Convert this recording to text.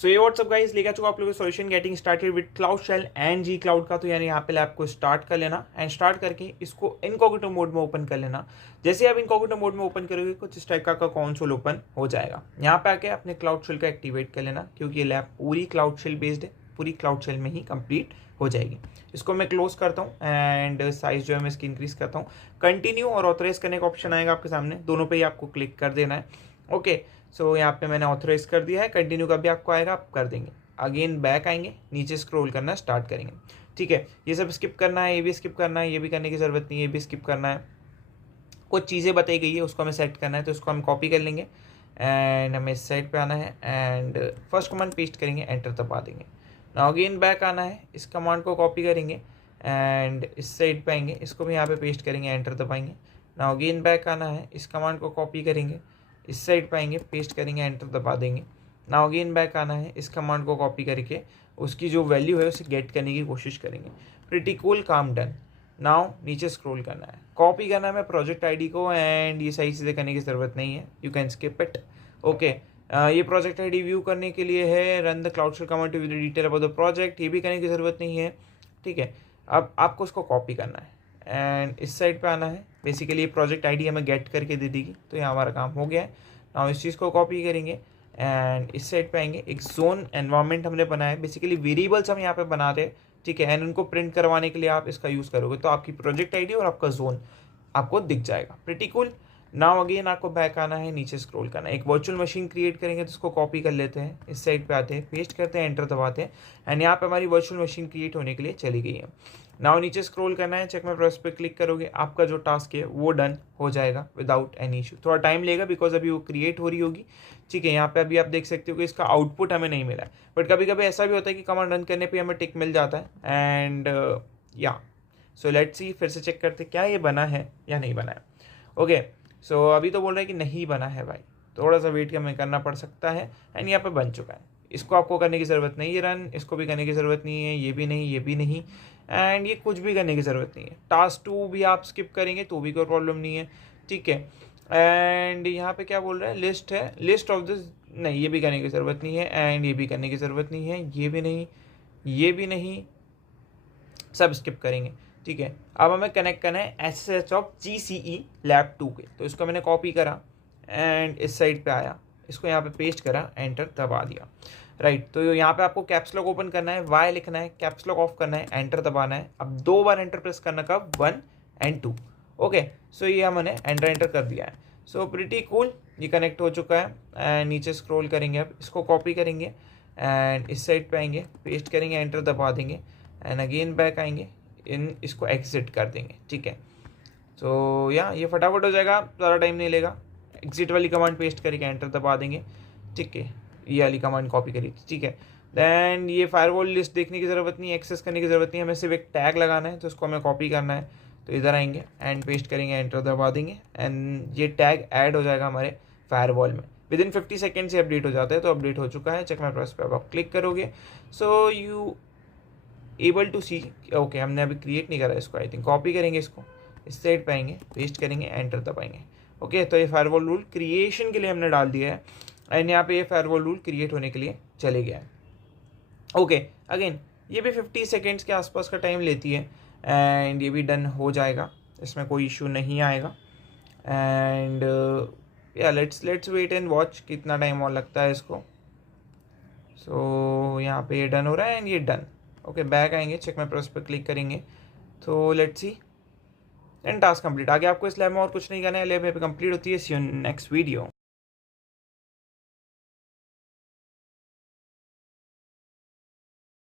सो ये WhatsApp guys लेके आ चुका आप लोगों को solution getting started with cloud shell and G cloud का। तो यानी यहाँ पे लैब को स्टार्ट कर लेना एंड स्टार्ट करके इसको इनकॉग्निटो मोड में ओपन कर लेना। जैसे आप इनकॉग्निटो मोड में ओपन करोगे कुछ इस टाइप का कंसोल ओपन हो जाएगा। यहाँ पे आके अपने क्लाउड शेल का एक्टिवेट कर लेना क्योंकि ये लैब पूरी क्लाउड शेल बेस्ड है, पूरी क्लाउड शेल में ही कंप्लीट हो जाएगी। इसको मैं क्लोज करता हूँ एंड साइज जो है मैं इसकी इंक्रीज करता हूँ। कंटिन्यू और ऑथराइज करने का ऑप्शन आएगा आपके सामने, दोनों पे ही आपको क्लिक कर देना है। ओके, सो यहाँ पे मैंने ऑथराइज कर दिया है, कंटिन्यू का भी आपको आएगा, आप कर देंगे। अगेन बैक आएंगे, नीचे स्क्रॉल करना स्टार्ट करेंगे। ठीक है, ये सब स्किप करना है, ये भी स्किप करना है, ये भी करने की ज़रूरत नहीं है, ये भी स्किप करना है। कुछ चीज़ें बताई गई है उसको हमें सेट करना है, तो उसको हम कॉपी कर लेंगे एंड हमें इस साइड पे आना है एंड फर्स्ट कमांड पेस्ट करेंगे, एंटर दबा देंगे। नाउ अगेन बैक आना है, इस कमांड को कॉपी करेंगे एंड इस साइड पे आएंगे, इसको भी यहाँ पे पेस्ट करेंगे, एंटर दबाएंगे। नाउ अगेन बैक आना है, इस कमांड को कॉपी करेंगे, इस साइड पे आएंगे, पेस्ट करेंगे, एंटर दबा देंगे। नाउ अगेन बैक आना है, इस कमांड को कॉपी करके उसकी जो वैल्यू है उसे गेट करने की कोशिश करेंगे। प्रिटी कूल, काम डन। नाउ नीचे स्क्रॉल करना है, कॉपी करना है मैं प्रोजेक्ट आईडी को एंड ये सही चीज़ें करने की ज़रूरत नहीं है, you can skip it. Okay, ये प्रोजेक्ट आईडी व्यू करने के लिए है, run the cloud shell command to view the detail about the project, ये भी करने की ज़रूरत नहीं है। ठीक है, अब आपको उसको कॉपी करना है एंड इस साइड पे आना है। बेसिकली ये प्रोजेक्ट आईडी हमें गेट करके दे देगी, तो यहाँ हमारा काम हो गया है। नाउ इस चीज़ को कॉपी करेंगे एंड इस साइड पे आएंगे। एक जोन एनवायरनमेंट हमने बनाया है, बेसिकली वेरिएबल्स हम यहाँ पे बनाते हैं। ठीक है, एंड उनको प्रिंट करवाने के लिए आप इसका यूज़ करोगे तो आपकी प्रोजेक्ट आईडी और आपका जोन आपको दिख जाएगा। Pretty cool. नाउ अगेन आपको बैक आना है, नीचे स्क्रॉल करना है, एक वर्चुअल मशीन क्रिएट करेंगे तो उसको कॉपी कर लेते हैं, इस साइड पे आते हैं, पेस्ट करते हैं, एंटर दबाते हैं एंड यहाँ पे हमारी वर्चुअल मशीन क्रिएट होने के लिए चली गई है। नाउ नीचे स्क्रॉल करना है, चेक माय प्रोसेस पे क्लिक करोगे, आपका जो टास्क है वो डन हो जाएगा विदाउट एनी इशू। थोड़ा टाइम लेगा बिकॉज अभी वो क्रिएट हो रही होगी। ठीक है, यहाँ पे अभी आप देख सकते हो कि इसका आउटपुट हमें नहीं मिला है, बट कभी कभी ऐसा भी होता है कि कमांड रन करने पे हमें टिक मिल जाता है एंड या सो लेट्स सी, फिर से चेक करते क्या ये बना है या नहीं बना है। ओके, सो अभी तो बोल रहा है कि नहीं बना है भाई, थोड़ा सा वेट हमें करना पड़ सकता है एंड यहाँ पे बन चुका है। इसको आपको करने की ज़रूरत नहीं है रन, इसको भी करने की ज़रूरत नहीं है, ये भी नहीं, ये भी नहीं एंड ये कुछ भी करने की ज़रूरत नहीं है। टास्क 2 भी आप स्किप करेंगे तो भी कोई प्रॉब्लम नहीं है। ठीक है, एंड यहाँ पे क्या बोल रहा है, लिस्ट है, लिस्ट ऑफ दिस, नहीं ये भी करने की ज़रूरत नहीं है एंड ये भी करने की ज़रूरत नहीं है, ये भी नहीं, ये भी नहीं, सब स्किप करेंगे। ठीक है, अब हमें कनेक्ट करना है SSH ऑफ GCE लैब 2 के, तो इसको मैंने कॉपी करा एंड इस साइड पे आया, इसको यहाँ पे पेस्ट करा, एंटर दबा दिया। राइट, तो यहाँ पे आपको कैप्स लॉक ओपन करना है, वाई लिखना है, कैप्स लॉक ऑफ करना है, एंटर दबाना है। अब 2 बार एंटर प्रेस करना का 1 एंड 2। ओके, सो ये हमने एंटर कर दिया है। सो प्रिटी कूल, ये कनेक्ट हो चुका है एंड नीचे स्क्रॉल करेंगे, अब इसको कॉपी करेंगे एंड इस साइड पे आएंगे, पेस्ट करेंगे, एंटर दबा देंगे एंड अगेन बैक आएंगे, इसको एग्जिट कर देंगे। ठीक है, तो ये फटाफट हो जाएगा, ज़्यादा टाइम नहीं लेगा। एग्जिट वाली कमांड पेस्ट करके एंटर दबा देंगे। ठीक है, ये वाली कमांड कॉपी करी थी। ठीक है, देन ये फायरवॉल लिस्ट देखने की ज़रूरत नहीं, एक्सेस करने की ज़रूरत नहीं, हमें सिर्फ एक टैग लगाना है, तो उसको हमें कॉपी करना है। तो इधर आएंगे एंड पेस्ट करेंगे, एंटर दबा देंगे एंड ये टैग ऐड हो जाएगा हमारे फायरवॉल में। विदिन 50 सेकेंड से अपडेट हो जाता है, तो अपडेट हो चुका है। चेक माय प्रोसेस पे अब आप क्लिक करोगे, so you able to see. Okay, हमने अभी क्रिएट नहीं करा इसको, आई थिंक कॉपी करेंगे, इसको इस साइड पे आएंगे, पेस्ट करेंगे, एंटर दबाएंगे। ओके, तो ये फायरवॉल रूल क्रिएशन के लिए हमने डाल दिया है एंड यहाँ पे ये फायरवॉल रूल क्रिएट होने के लिए चले गया है। ओके, अगेन ये भी 50 सेकेंड्स के आसपास का टाइम लेती है एंड ये भी डन हो जाएगा, इसमें कोई इशू नहीं आएगा एंड या लेट्स वेट एंड वॉच कितना टाइम और लगता है इसको। सो यहाँ पे ये डन हो रहा है एंड ये डन। ओके, बैक आएंगे, चेक माय प्रोसेस पे क्लिक करेंगे, तो let's see and task complete. आगे आपको इस लैब में और कुछ नहीं करना है, लैब में कंप्लीट होती है। सी यू नेक्स्ट वीडियो।